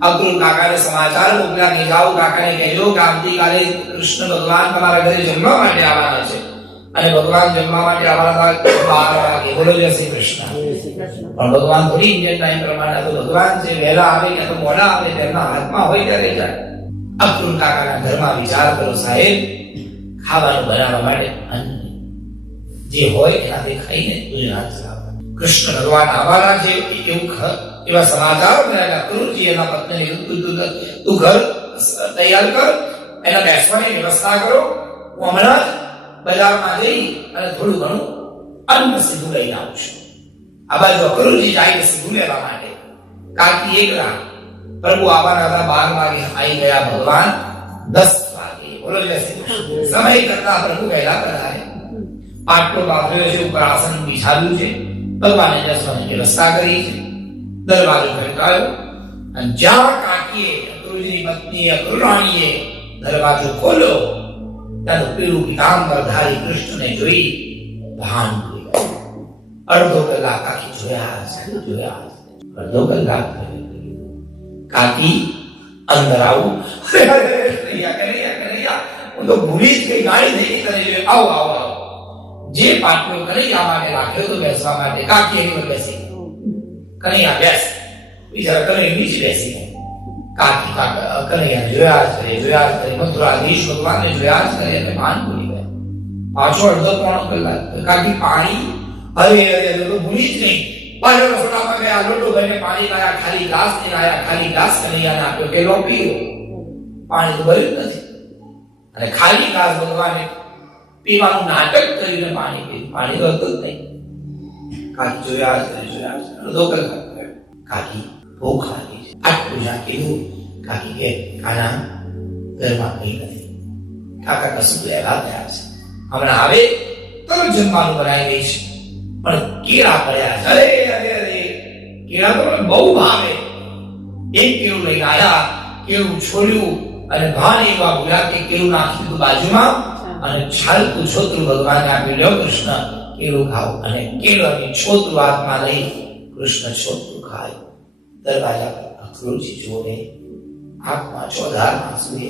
અક્રૂર કાકાને સમાચાર મોકલ્યા કે જાઓ કાકાને કહેજો કે આવતીકાલે કૃષ્ણ ભગવાન તમારા ઘરે જમવા માટે આવવાના છે અને ભગવાન જમવા માટે આવવાના 12 વાગે. બોલો જય શ્રી કૃષ્ણ. પણ ભગવાન થોડી ઇન્ડિયન ટાઈમ પ્રમાણે તો ભગવાન જે વહેલા આવે કે તો મોડા આવે તેમના હાથમાં હોય ત્યારે જાય. અક્રૂર કાકાના ઘરમાં વિચાર કરો સાહેબ, ખાવાનું બનાવવા માટે અન્ન જે હોય એનાથી ખાઈને ગુજરાત ચલાવવાનું. કૃષ્ણ ભગવાન આવવાના છે એવા સમાચાર મળ્યા. અક્રૂરજી એના પત્નીને તું ઘર તૈયાર કર, એના બેસવાની વ્યવસ્થા કરો, હું હમણાં જ બજારમાં જઈ અને થોડું ઘણું અન્ન સીધું લઈને આવું છું. આ બાજુ અક્રૂરજી જાય સીધું લેવા માટે. કાકી એકલા પ્રભુ આવવાના હતા 12 વાગે, આવી ગયા ભગવાન 10 વાગે. બોલો જય શ્રી કૃષ્ણ. સમય કરતા પ્રભુ વહેલા પધારે. પાટલો બાંધ્યો છે, ઉપર આસન બિછાવ્યું છે, ભગવાને બેસવાની વ્યવસ્થા કરી છે. દરવાજો ખટકાયો અને જ્યાં કાકીએ અક્રૂરજીની પત્ની અક્રૂરાણીએ દરવાજો ખોલ્યો ત્યાં પીળું પીતાંબરધારી કૃષ્ણને જોઈ ભાન ભૂલી ગઈ. અડધો કલાક કાકી જોયા. અડધો કલાક કાકી અંદર આવું, હું તો ભૂલી જ ગઈ, ગાડી થઈ ગઈ. આવો જે પાટલો કનૈયા માટે રાખ્યો તો બેસવા માટે, કાકી એની પર બેસી. કનૈયા બેસ, બિચારા કનૈયા નીચે બેસી ગયા. કાકી કનૈયા જોયા જ કરે, મથુરાધીશ ભગવાનને જોયા જ કરે અને ભાન ભૂલી ગયા. પાછો અડધો પોણો કલાક કાકી પાણી અરે તો ભૂલી જ નહીં. પાછો રસોડામાં ગયા, લોટો ભરીને પાણી લાયા, ખાલી ગ્લાસ લઈને આયા, ખાલી ગ્લાસ કનૈયાને આપ્યો કે લો પીવો. પાણી તો ભર્યું નથી અને ખાલી ગ્લાસ ભગવાને પીવાનું નાટક કરીને પાણી પીધું. પાણી તો હતું જ નહીં. કાકી જોયા અડધો કલાક થયો. કાકી ભૂખ લાગી છે. આટલું જ્યાં કીધું કાકી કે કાના ઘરમાં કઈ નથી. કાકા કશું લેવા ગયા છે, હમણાં આવે તો જમવાનું બનાવી દઈશ. પણ કેળા પડ્યા છે. અરે કેળા તો મને બહુ ભાવે. એક કેળું લઈને આવ્યા, કેળું છોડ્યું અને ભાન એવા બોલ્યા કે કેળું નાખી દીધું બાજુમાં અને છાલતું છોતરું ભગવાનને આપી, લ્યો કૃષ્ણ કેળું ખાઓ. અને કેળાની છોતરું હાથમાં લઈ કૃષ્ણ છોતરું ખાય. દરવાજા પર અક્રૂરજી જોડે આંખમાં ચોધાર આંસુએ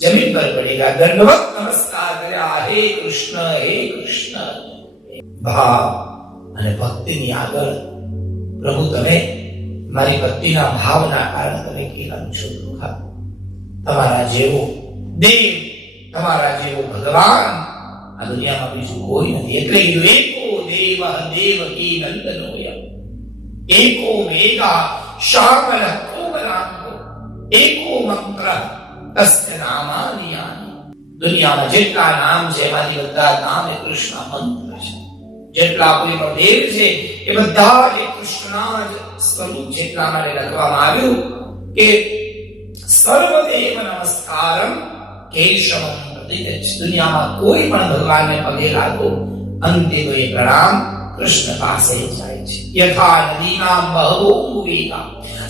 જમીન પર પડી ગયા, દંડવત નમસ્કાર કર્યા. હે કૃષ્ણ. ભાવ અને ભક્તિની આગળ પ્રભુ તમે મારી ભક્તિના ભાવના કારણે તમે કેળાનું છોતરું ખાધું. તમારા જેવો દેવ, તમારા જેવો ભગવાન આ દુનિયામાં બીજું કોઈ નથી. એટલે એકો દેવ દેવકી નંદનોય, એકો મેઘા શ્યામલ કોમલાંગો, એકો મંત્ર તસ્ય નામાનિયાની. દુનિયામાં જેટલા નામ છે એમાંથી બધા નામ એ કૃષ્ણ મંત્ર છે. જેટલા કોઈનો દેવ છે એ બધા એ કૃષ્ણના જ સ્વરૂપ છે. એટલા માટે લખવામાં આવ્યું કે સર્વદેવ નમસ્કારમ કેશવમ પ્રતિગચ્છ. દુનિયામાં કોઈ પણ ભગવાનને પગે લાગો, અંતે તો એ પ્રણામ કૃષ્ણ પાસે જાય છે. યથા નદીનામ બહવો મુગેતા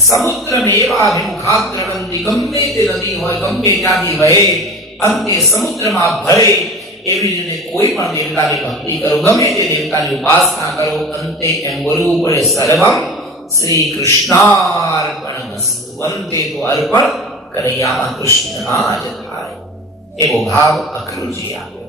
સમુદ્રમેવાભિમુખાદ્રવંતિ. ગમે તે નદી હોય, ગમે ત્યાંથી વહે, અંતે સમુદ્રમાં ભળે. એવી રીતે કોઈ પણ દેવતાની ભક્તિ કરો, ગમે તે દેવતાની ઉપાસના કરો, અંતે એમ બોલવું પડે સર્વમ શ્રી કૃષ્ણાર્પણમસ્તુ. અંતે તો અર્પણ કનૈયામાં કૃષ્ણના જ થાય. એવો ભાવ અક્રૂરજી આપ્યો.